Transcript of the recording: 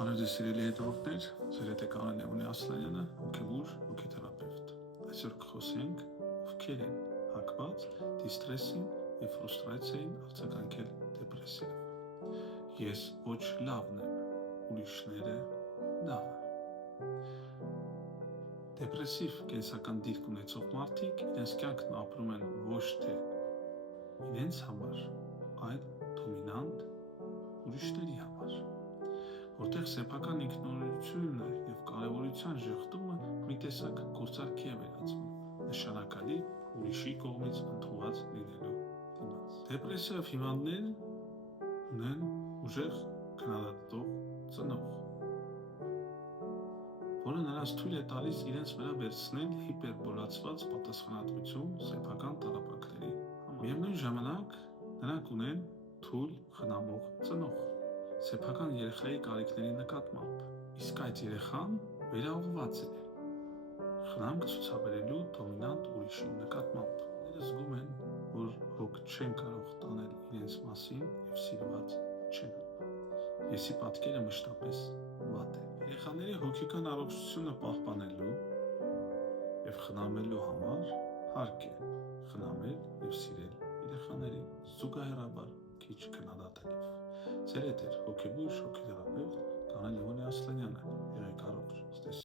Բարև ձեզ սիրելի հետևորդներ, ձեր հետ է Կանա Լևոնի Ասլանյանը, հոգևոր հոգեթերապևտ։ Այսօր կխոսենք ովքեր են հակված դիստրեսին եւ ֆրուստրացիային արձագանքել դեպրեսիվ։ Ես ոչ լավն եմ, ուրիշները լավը։ Դեպրեսիվ կենսական դիրք ունեցող մարդիկ իրենց կյանքն ապրում են ոչ թե իրենց համար, այլ դոմինանտ ուրիշների համար, որտեղ սեփական ինքնուրույնությունը եւ կարեւորության ժխտումը մի տեսակ գործարքի է վերածվում, նշանակալի ուրիշի կողմից ընդունված լինելու դիմաց։ Դեպրեսիվ հիվանդներն ունեն ուժեղ քննադատող ծնող, որը նրանց թույլ է տալիս իրենց վրա վերցնել հիպերբոլացված պատասխանատվություն սեփական տառապանքների համար։ Միևնույն ժամանակ նրանք ունեն թույլ խնամող ծնող, սեփական երեխայի կարիքների նկատմամբ, իսկ այդ երեխան վերաուղղված է խնամք ցուցաբերելու դոմինանտ ուրիշի նկատմամբ։ Նրանք զգում են, որ հոգ չեն կարող տանել իրենց մասին եւ սիրված չեն։ Եսի պատկերը մշտապես վատ է։ Երեխաների հոգեկան առողջությունը պահպանելու եւ խնամելու համար հարկ է խնամել եւ սիրել երեխաներին զուգահեռաբար քիչ քննադատելով։ Ձեր հետ է հոգևոր հոգեթերապևտ Կանա Լևոնի Ասլանյանը։ Եղեք առողջ։